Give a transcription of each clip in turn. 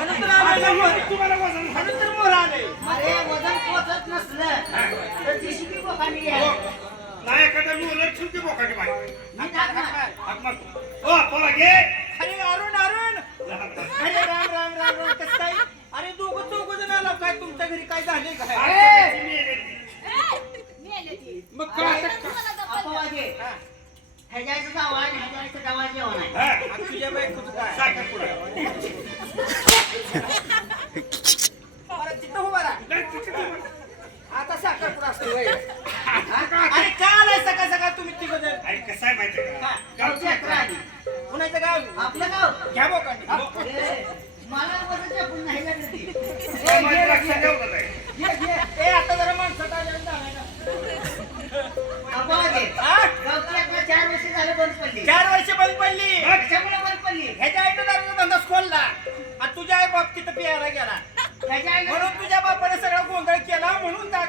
तुम्हाला वजन म्हणून तर मोर आले अरे वजन पोचत नसलं तर JCB बोकांडी घ्यायला. नाही एखाद्या मुलं ठेवते बोकाटी बाई. मी टाकणार. हाक मार. ओ, बोला घे. अरे अरुण अरुण अरे राम राम राम राम कसं काय अरे दोघं चौघ जण आलो काय तुमच्या घरी काय झाले काय मग काय आता- अपवादे. ह्याच्याचं जावं आणि ह्याच्याचं जावं जेवण आहे. हा, आता तुझ्या बायकोचं काय साखरपुडा. बरं, तिथं उभा राहा. आता साखरपुडा असतो होय. अरे काय आलाय सकाळ सकाळ तुम्ही तिघ जण अरे, कसं आहे माहिती आहे हा, का? गाव आपलं गाव घ्या बोकांडी ए, मला वजन जपून नाही लागलं ती. ओ, माझ्या लक्षात ठेवलं नाही. घे, घे. ए आता जरा माणसात आल्यानं झालाय. हा? गावची यात्रा चार वर्ष झालं बंद पडली चार वर्ष बंद पडली कशामुळे बंद पडली ह्याच्या आईनं दारूचा धंदा खोलला आणि तुझ्या आई बाप तिथं पियाला गेला ह्याच्या आईनं- म्हणून तुझ्या बापाने सगळा गोंधळ केला म्हणून दा-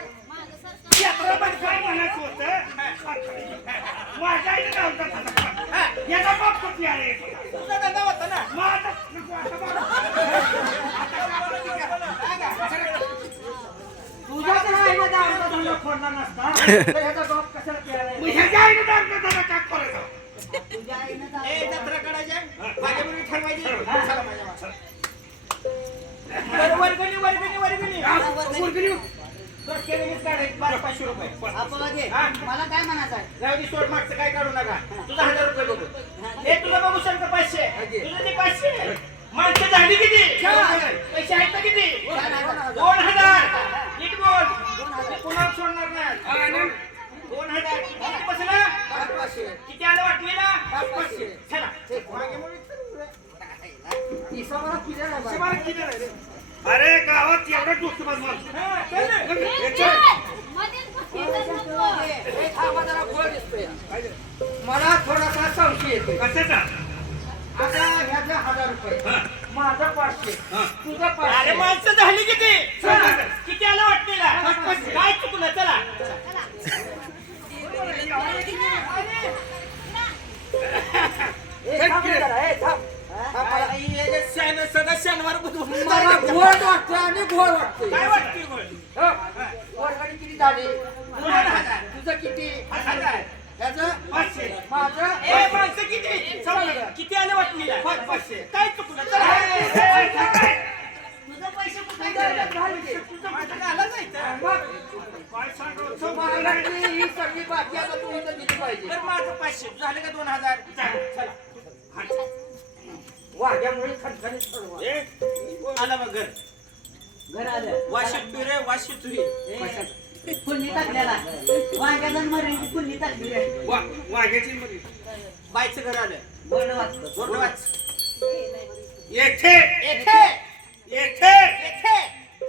यात्रा पण काय म्हणायचं होतं? माझ्या आईने तसा. हा, याचा बाप कुठे आले? तुझा धंदा होता ना मग आता नको, आता बाप. तुझ्याच आईनं नसता तर ह्याचा कशाला ह्याच्या आईने ए जत्रा माझ्या ठरवायची चला माझ्या मागं. बरं, वर्गणी वर्गणी वर्गणी केलेलीच काढायची बारा पाचशे रुपये मला काय म्हणायचं आहे? जाऊ दे सोड मागचं काय काढू नका तुझा हजार रुपये बघू हे तुला बघू शकतो पाचशे तुझं ते पाचशे माणसं झाली किती पैसे आहेत किती दोन हजार नीट बोल पुन्हा सोडणार नाही? दोन हजार किती बसलं किती आलं आहे रे? अरे गावात एवढं. हा, चल. रे. मला थोडासा संशय येतोय. कशाचा? आता ह्याचा हजार रुपये. हा, माझं पाचशे. तुझं पाचशे. अरे माणसं झाली किती चला. किती आलं वाटलेला काय चुकलं? चला. सदा शनिवार मला. गोड वाटतं आणि गोड वाटतं. काय वाटते गोड? वर्गणी किती झाली? दोन हजार. तुझं किती? हजार. ह्याचं पाचशे. माझं? ए माणसं किती? चला. किती आलं वाटलेला पाच पाचशे. काय चुकलं? चला. ही सगळी बाकी आता तू इथं दिली पाहिजे तर माझं पाचशे झालं का दोन हजार चला वाघ्यामुळे खणखणीत ठरवा ए, आला बघ घर घर आलं वाशी तुरे वाशी तुरी कुंडी टाकलेला वांग्याचं मरणची कुंडी टाकली रे. वा- वाघ्याची मध्ये. बायचं घर आलं बोर्ड वाचतो बोर्ड वाच येथे! येथे! येथे!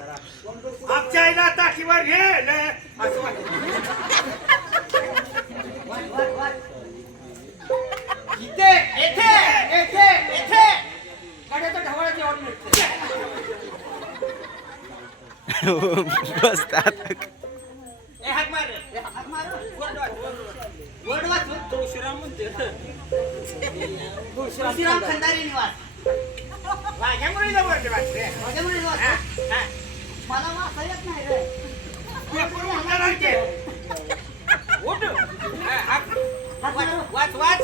आमच्या आईला ताकीवर घे ले. असं इथे येथे येथे येथे गाड्याचं ढवळा जेवण मिळतं वाच तुळशीराम खंदारे निवास. माझ्यामुळे वाच हा. मला वाचा येत नाही रे. उठ. हा. हात मारू वाच वाच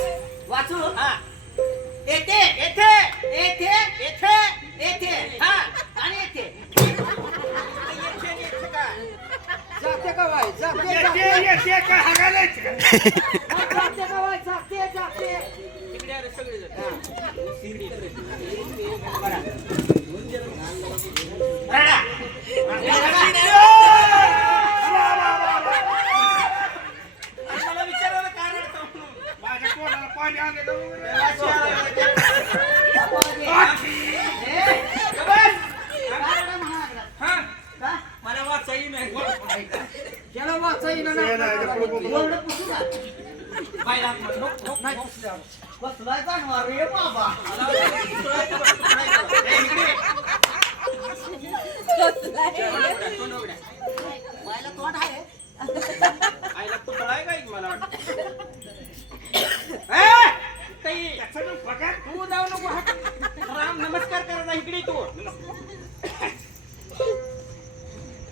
वाचू हा येथे येथे येथे येथे येथे हा आणि येथे येथे येथे का? जाते का वाय जाते येते जाते येते का हागायलाच का? जाते का वाय जाते जाते इकडे अरे मला विचारायला काय रडतो म्हणून. माझ्या तोंडाला पाणी आलं का वगैरे? देवाची आराधना. काय एवढं म्हणा लागला? हा? का? मला वाचायला नाही त्याला वाचा येईना नाही, एवढं पुसू का? बायला नको, नको. नाही बसलाय जनावर रे बाबा. ए, इकडे ये. तोंड उघड्या. बायला तोंड आहे. आईला पुतळा आहे का एक मला वाटतं ए, ताई, त्याचं नाव पगार. तू जाऊ नको हात. राम नमस्कार करायचा इकडे तू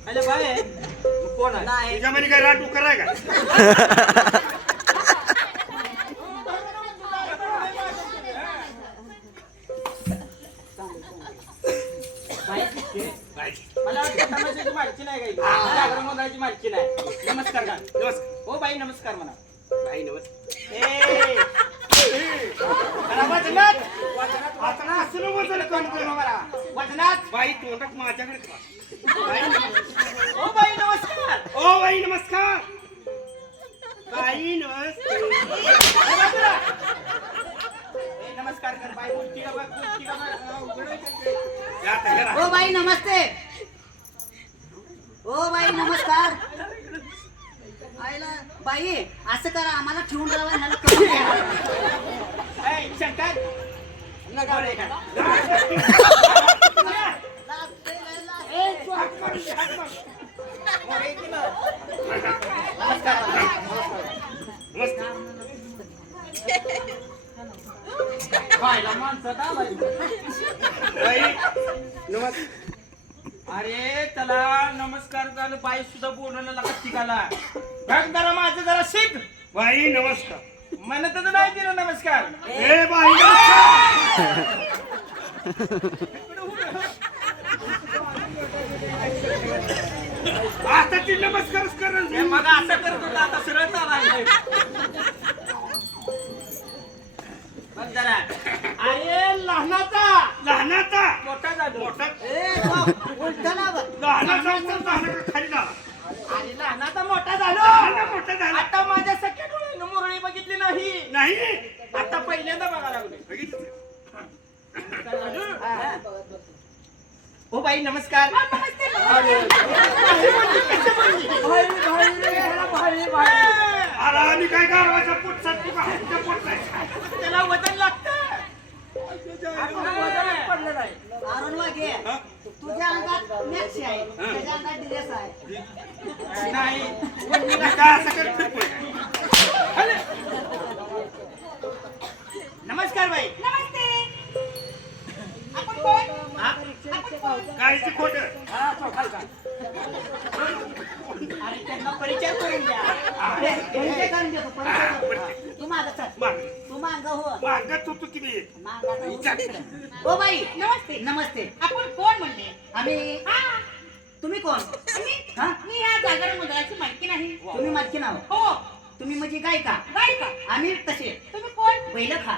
अरे बाय कोण आहे? तुझ्यामध्ये काय राट उकर आहे का? बाई नमस्ते ए, बाजूला. ए, नमस्कार कर बाई बोलती का बघ बोलती का बघ अं, उघड आहे ते. या आता हे राहा. O by Namaste. O by नमस्कार. आईला बाई असं करा आम्हाला ठेवून राहा ह्याला करून द्या. ए, शंकर नका रे का ए, तू हात दे, हात नमस्कार अरे त्याला नमस्कार झालं बाई सुद्धा बोलणं लागत तिघाला. बघ जरा माझं जरा शिक. बाई नमस्कार. म्हणतच नाही दिलं नमस्कार. ए बाई नमस्कार. आता ती नमस्कारच करेल हे मग असं करत होता आता सरळ चालायला बघ जरा. अरे लहानाचा. लहानाचा. मोठा झालो. मोठा. ए, तो उलटं ना बघ. लहानाचा खाली झाला आणि लहानाचा मोठा झालो. लहाना मोठा झाला. आता माझ्या सख्या डोळ्यानं मुरळी बघितली नाही. नाही. आता पहिल्यांदा बघा लागले बघितलं. हो. बाई नमस्कार अरे काय त्याला वजन लागतं पडलं नाही अरुण वाघे हा? तुझ्या अंगात मॅक्सी आहे त्याच्या अंगात ड्रेस आहे नाही मी काय असं करत फिरतोय? नमस्कार बाई नमस्ते आपण कोण हा? गाईचं खोट. हा. अरे त्यांना परिचय करून द्या. परिचय करून देतो परिचय करून. तू मागं चल. तू मागं हो. मागत होतो की मी मागं हो. ओ बाई नमस्ते. नमस्ते. आपण कोण म्हणले? आम्ही हा. तुम्ही कोण? मी हा? मी ह्या जागर मंडळाची मालकी नाही. तुम्ही माझी नाव? हो. तुम्ही म्हणजे गायिका. गायिका. आम्ही तसे. तुम्ही कोण? बैल खा.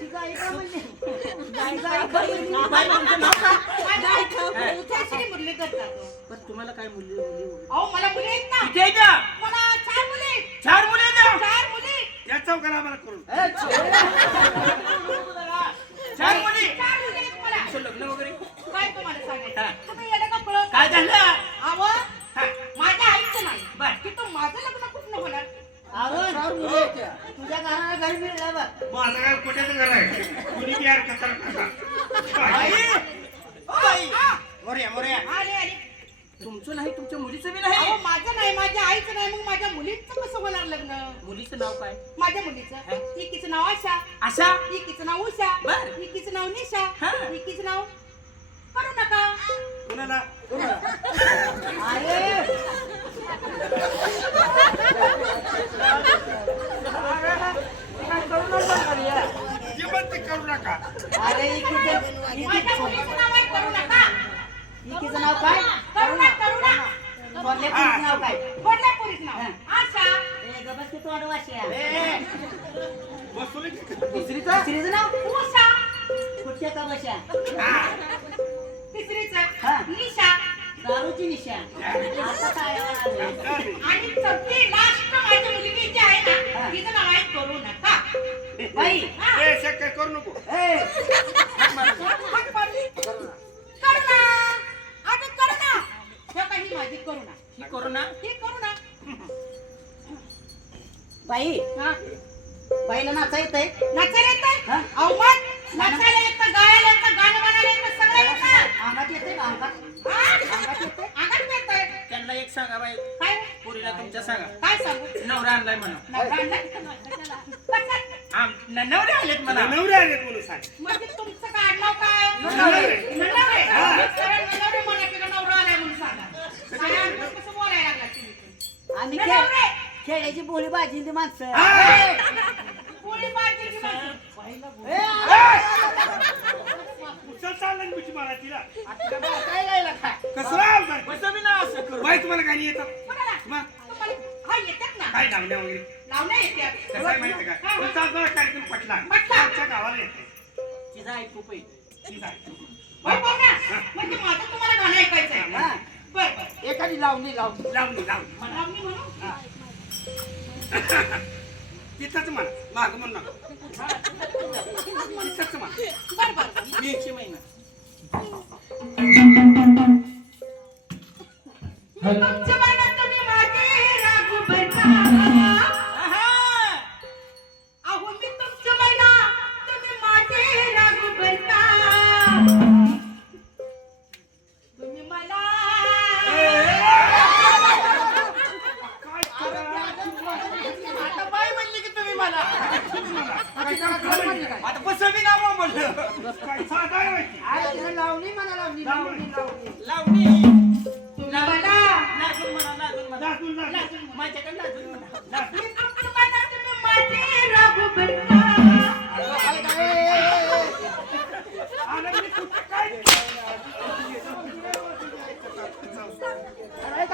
ती गायिका म्हणजे गायिका म्हणजे बाई, काय? पण तुम्हाला काय मुली मुली अहो मला मुली आहेत ना. चार मुली आहेत. चार मुली? चार मुली या चौकाला आम्हाला करून. ए, छो- चार मुली. चार मुली आहेत मला. तुमचं लग्न वगैरे? काय तुम्हाला सांगायचं? हा. तुम्ही येडे का पळत? काय झालं? माझं काय कोट्याचं घर आहे. कुणी कसा मोर्या मोर्या. तुमचं नाही तुमच्या मुलीचं बी अहो नाही माझं नाही माझ्या आईचं नाही. मग माझ्या मुलीचं कसं होणार लग्न? मुलीचं नाव काय? माझ्या मुलीचं? एकीचं नाव आशा. आशा? एकीचं नाव उषा. बर. एकीचं नाव निशा. हा. एकीचं नाव करू नका कुणाला? आणि चौथी लास्ट माझी मुलगी जी आहे. ना तिचं नाव आहे करू नका बाई. ए शक्य करू नको. ए. हात पाडली. करुणा. आता करुणा. हे काही माझी करुणा. ही करू ना ही करुणा. बाई. हा. बाईला नाचा येत आहे नाचायला येतंय? हा? अहो मग नाचायला येतं गायला येतं गाणं म्हणायला येतं सगळं येतं. अंगात येते अंगात? अंगात येतंय? अंगात येतंय. त्यांना एक सांगा बाई. काय? पुरीला तुमच्या सांगा काय सांगू नवरा आणलाय म्हणा नवरा आणलाय? कशात? आम न- नवरे आलेत म्हणा नवरे आले म्हणून सांग म्हणजे तुमचं काय आडनाव काय नवरे. नवरे. हा. सरळ नवरे म्हणा की नवरा आलाय म्हणून सांगा काय आडनाव कसं बोलायला लागला तुम्ही आम्ही नवरे. खेळ खेळायची बोली बाजी माणसं हा. पोळी भाजी की माणसं? ए, उचल चाललं ना बिची मला तिला काय काय कसं ना असं करू. बाई तुम्हाला गाणी येतात कोणाला? मग? तुम्हाला हा येतात ना? काय लावण्या वगैरे. लावण्या येतात कसं आहे माहिती आहे का तुमचा जो कार्यक्रम पटला. पटला. आमच्या गावाला येते तिचा ऐकू? म्हणजे माझं तुम्हाला गाणं ऐकायचं आहे हा. बरं एखादी लावणी लावणी. लावणी लावणी. मला लावणी म्हणू? तिथंच म्हणा. माग म्हणू नका. तिथंच म्हणा. बरं बरं मी एकशे महिना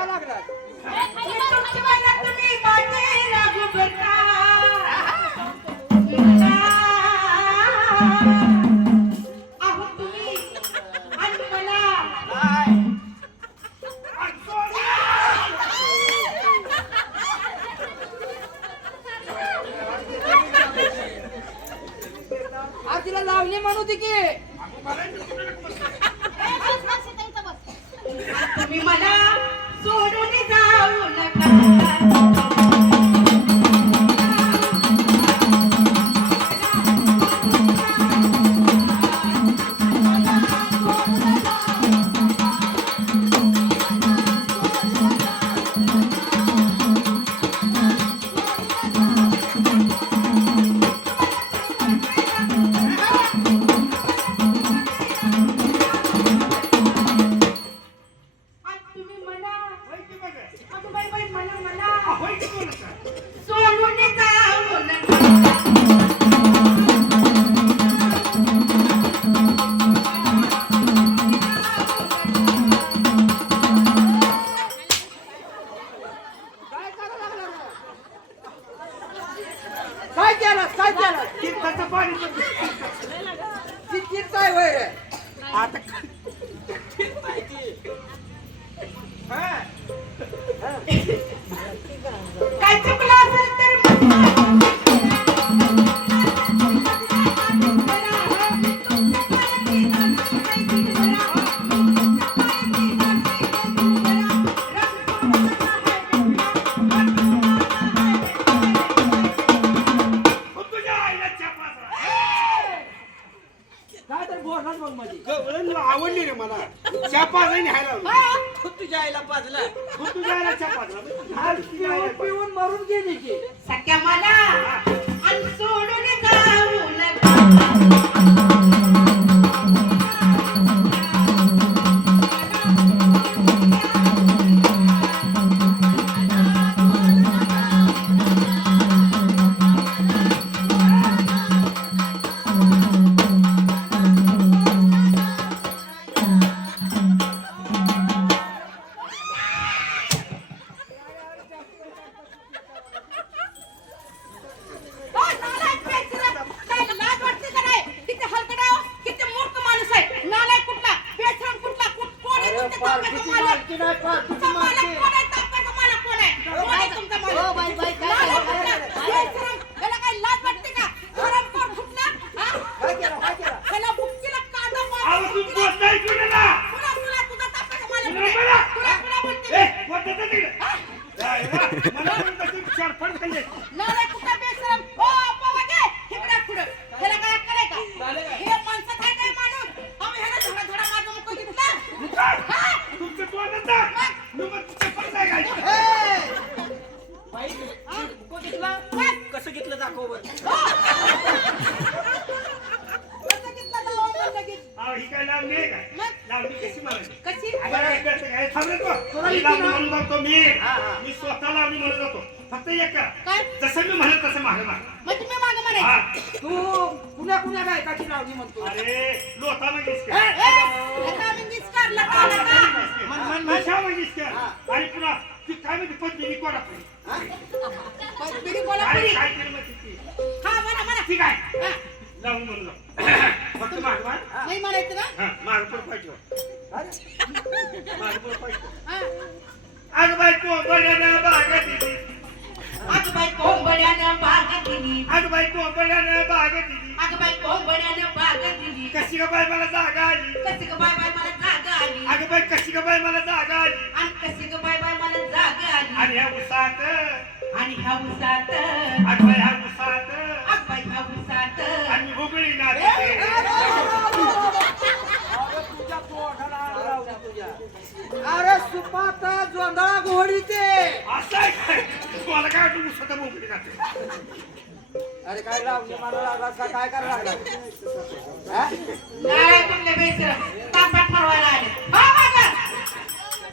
लागला तुम्ही मला सोडून जाऊ नका. काय चुकलं मशा म्हणजेच का आणि पुन्हा ती काय म्हणते पद्मिनी कोल्हापुरी. पद्मिनी बोला काय पुरी. काय केलं माहिती ती? हा म्हणा म्हणा. ठीक आहे. हा, लावून म्हणलो फक्त माग माग. नाही का? हा माग पण पाहिजे माग पण पाहिजे हा. अग बाई कोंबड्यानं बागा दिली. अगं बाई कोंबड्यानं बाग दिली. बागा बाग दिली. कशी ग बाई मला जागा आली? कशी ग बाय बाय मला जागा आली. अग बाई कशी ग बाई मला जागा उसात आणि ह्या उसात आठवा ह्या उसात आठवा ह्या उसात. आणि हुगळी अरे सुपाता जोंधळा घोडीचे. असं काय तुम्हाला काय वाटलं उसात अरे काय लावणी मला काय करायला लागला? नाही तुमच्या पैसे तापात फरवायला आले.